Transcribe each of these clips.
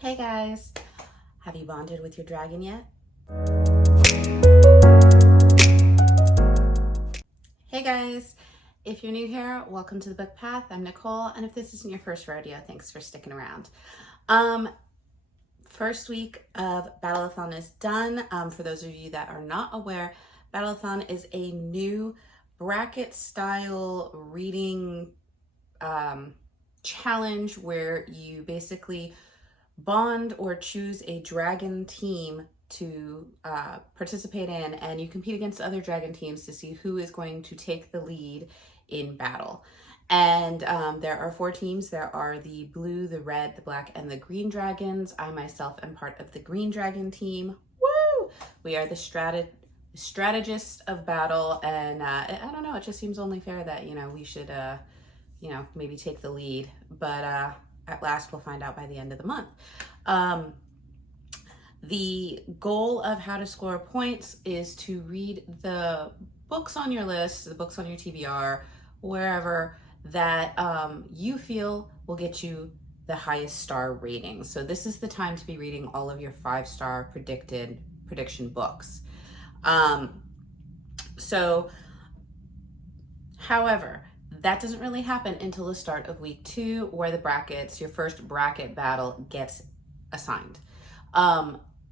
Hey guys, have you bonded with your dragon yet? Hey guys, if you're new here, welcome to the Book Path. I'm Nicole, and if this isn't your first rodeo, thanks for sticking around. First week of Battleathon is done. For those of you that are not aware, Battleathon is a new bracket style reading challenge where you basically bond or choose a dragon team to participate in, and you compete against other dragon teams to see who is going to take the lead in battle. And there are 4 teams. There are the blue, the red, the black, and the green dragons. I myself am part of the green dragon team. Woo! We are the strategist of battle, and I don't know, it just seems only fair that, we should, maybe take the lead. But at last, we'll find out by the end of the month. The goal of how to score points is to read the books on your list, the books on your T.B.R, wherever, that you feel will get you the highest star rating. So this is the time to be reading all of your 5-star prediction books. However, that doesn't really happen until the start of week 2, where the brackets, your first bracket battle, gets assigned.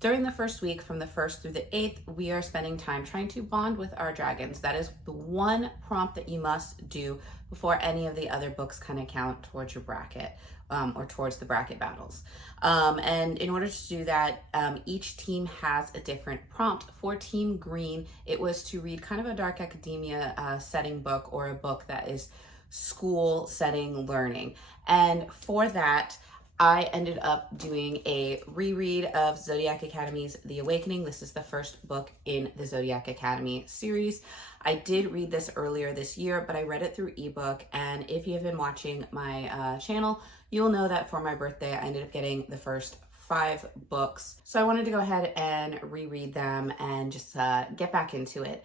During the first week, from the 1st through the 8th, we are spending time trying to bond with our dragons. That is the one prompt that you must do before any of the other books kind of count towards your bracket, or towards the bracket battles. And in order to do that, each team has a different prompt. For Team Green, it was to read kind of a dark academia setting book, or a book that is school setting learning. And for that, I ended up doing a reread of Zodiac Academy's The Awakening. This is the first book in the Zodiac Academy series. I did read this earlier this year, but I read it through ebook. And if you have been watching my channel, you'll know that for my birthday, I ended up getting the first 5 books. So I wanted to go ahead and reread them and just get back into it.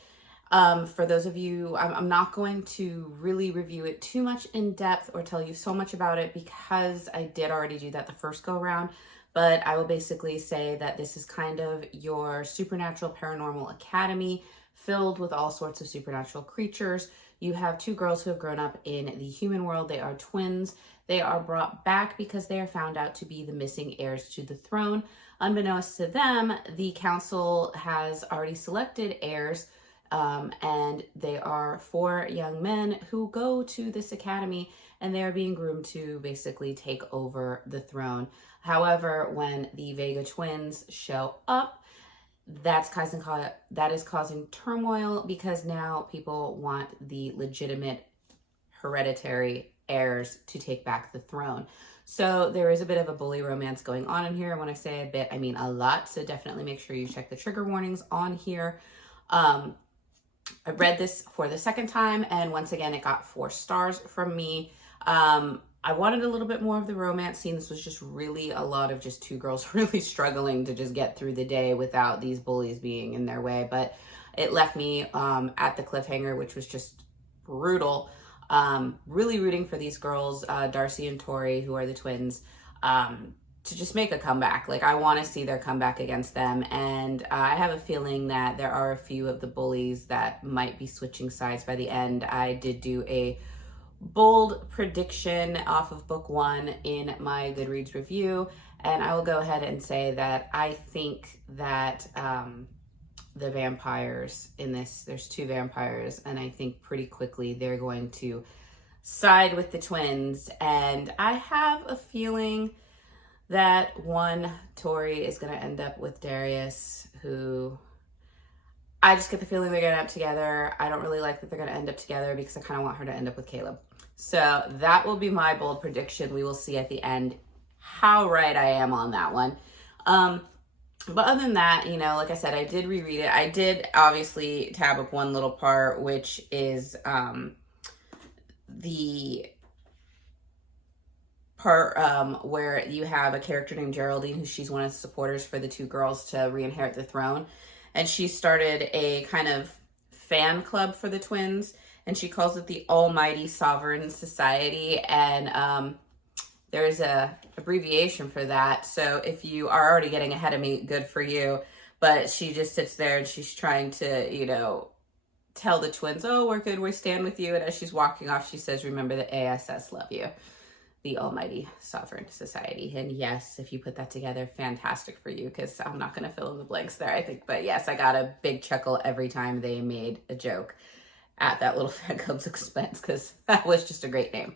For those of you, I'm not going to really review it too much in depth or tell you so much about it, because I did already do that the first go around. But I will basically say that this is kind of your supernatural paranormal academy, filled with all sorts of supernatural creatures. You have 2 girls who have grown up in the human world. They are twins. They are brought back because they are found out to be the missing heirs to the throne. Unbeknownst to them, the council has already selected heirs. And they are 4 young men who go to this academy, and they are being groomed to basically take over the throne. However, when the Vega twins show up, that is causing turmoil, because now people want the legitimate hereditary heirs to take back the throne. So there is a bit of a bully romance going on in here. When I say a bit, I mean a lot. So definitely make sure you check the trigger warnings on here. I read this for the second time, and once again, it got 4 stars from me. I wanted a little bit more of the romance scene. This was just really a lot of just 2 girls really struggling to just get through the day without these bullies being in their way. But it left me at the cliffhanger, which was just brutal. Really rooting for these girls, Darcy and Tori, who are the twins, to just make a comeback. Like, I want to see their comeback against them. And I have a feeling that there are a few of the bullies that might be switching sides by the end. I did do a bold prediction off of book 1 in my Goodreads review, and I will go ahead and say that I think that the vampires in this, there's 2 vampires, and I think pretty quickly they're going to side with the twins. And I have a feeling that one Tori is going to end up with Darius, who I just get the feeling they're going to end up together. I don't really like that they're going to end up together, because I kind of want her to end up with Caleb. So that will be my bold prediction. We will see at the end how right I am on that one. But other than that, like I said, I did reread it. I did obviously tab up one little part, which is the part where you have a character named Geraldine, who she's one of the supporters for the 2 girls to re-inherit the throne. And she started a kind of fan club for the twins, and she calls it the Almighty Sovereign Society. And there's a abbreviation for that. So if you are already getting ahead of me, good for you. But she just sits there and she's trying to, you know, tell the twins, oh, we're good, we stand with you. And as she's walking off, she says, remember the ASS love you, the Almighty Sovereign Society. And yes, if you put that together, fantastic for you, because I'm not going to fill in the blanks there, I think. But yes, I got a big chuckle every time they made a joke at that little fan club's expense, because that was just a great name.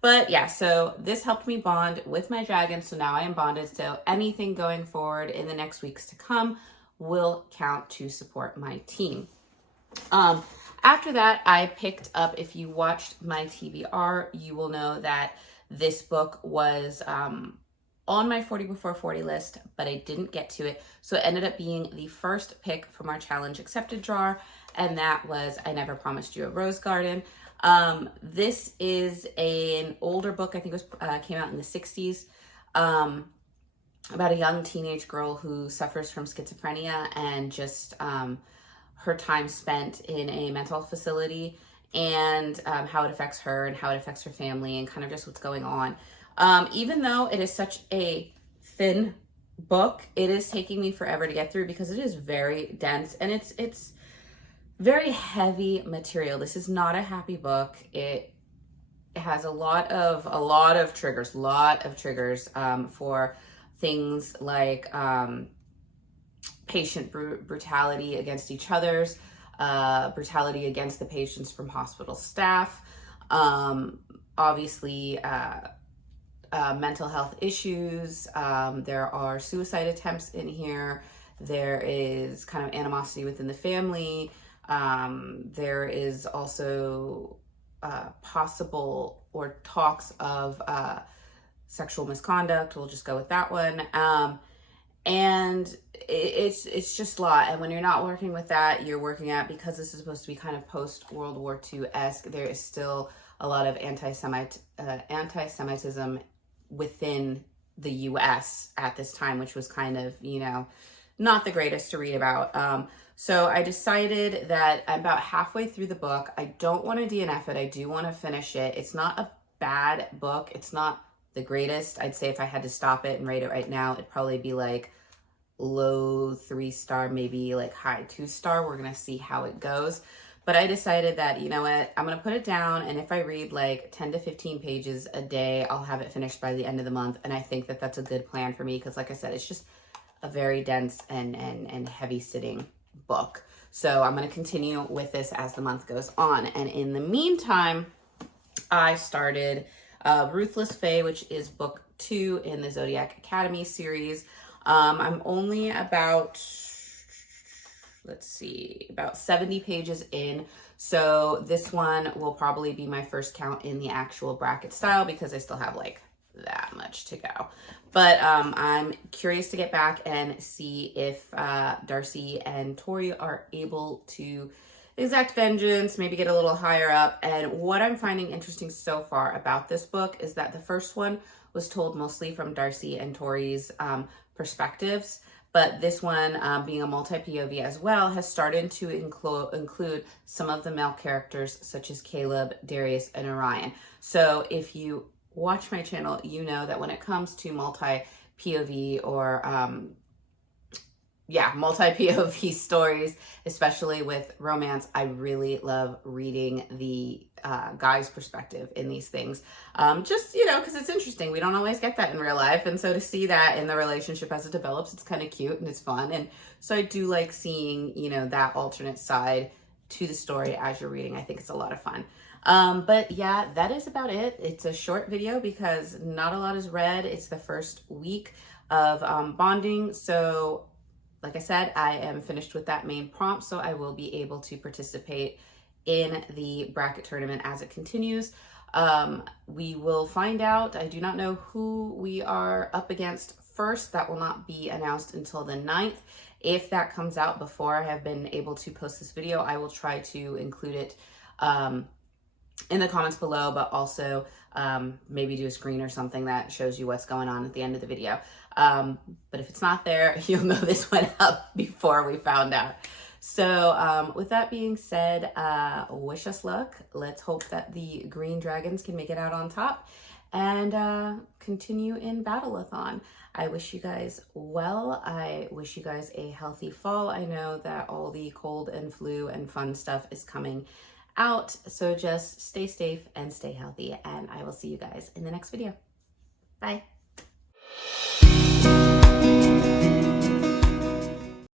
But yeah, so this helped me bond with my dragon. So now I am bonded. So anything going forward in the next weeks to come will count to support my team. After that, I picked up, if you watched my T.B.R, you will know that this book was on my 40 before 40 list, but I didn't get to it. So it ended up being the first pick from our challenge accepted drawer, and that was I Never Promised You a Rose Garden. This is an older book. I think it was came out in the 60s, about a young teenage girl who suffers from schizophrenia and just her time spent in a mental facility, and how it affects her and how it affects her family, and kind of just what's going on. Even though it is such a thin book, it is taking me forever to get through because it is very dense and it's very heavy material. This is not a happy book. It has a lot of triggers, for things like patient brutality against each other's, brutality against the patients from hospital staff, obviously mental health issues. There are suicide attempts in here. There is kind of animosity within the family. There is also possible or talks of sexual misconduct. We'll just go with that one. And it's just a lot. And when you're not working with that, you're working at, because this is supposed to be kind of post World War II-esque, there is still a lot of anti-Semitism within the US at this time, which was kind of, you know, not the greatest to read about. So I decided that I'm about halfway through the book. I don't want to DNF it. I do want to finish it. It's not a bad book. It's not the greatest. I'd say if I had to stop it and rate it right now, it'd probably be like low 3-star, maybe like high 2-star. We're going to see how it goes. But I decided that, you know what, I'm going to put it down. And if I read like 10 to 15 pages a day, I'll have it finished by the end of the month. And I think that that's a good plan for me because, like I said, it's just a very dense and heavy sitting book. So I'm going to continue with this as the month goes on. And in the meantime, I started Ruthless Fae, which is book 2 in the Zodiac Academy series. I'm only about, let's see, about 70 pages in. So this one will probably be my first count in the actual bracket style because I still have like that much to go. But I'm curious to get back and see if Darcy and Tori are able to exact vengeance, maybe get a little higher up. And what I'm finding interesting so far about this book is that the first one was told mostly from Darcy and Tori's perspectives, but this one, being a multi-POV as well, has started to include some of the male characters such as Caleb, Darius, and Orion. So if you watch my channel, you know that when it comes to multi-POV or multi-POV stories, especially with romance, I really love reading the guy's perspective in these things. Just, you know, because it's interesting. We don't always get that in real life. And so to see that in the relationship as it develops, it's kind of cute and it's fun. And so I do like seeing, you know, that alternate side to the story as you're reading. I think it's a lot of fun. But yeah, that is about it. It's a short video because not a lot is read. It's the first week of bonding. So like I said, I am finished with that main prompt, so I will be able to participate in the bracket tournament as it continues. We will find out. I do not know who we are up against first. That will not be announced until the 9th. If that comes out before I have been able to post this video, I will try to include it in the comments below, but also maybe do a screen or something that shows you what's going on at the end of the video. But if it's not there, you'll know this went up before we found out. So with that being said, wish us luck. Let's hope that the green dragons can make it out on top. and continue in Battleathon. I wish you guys well. I wish you guys a healthy fall. I know that all the cold and flu and fun stuff is coming out, so just stay safe and stay healthy, and I will see you guys in the next video. Bye.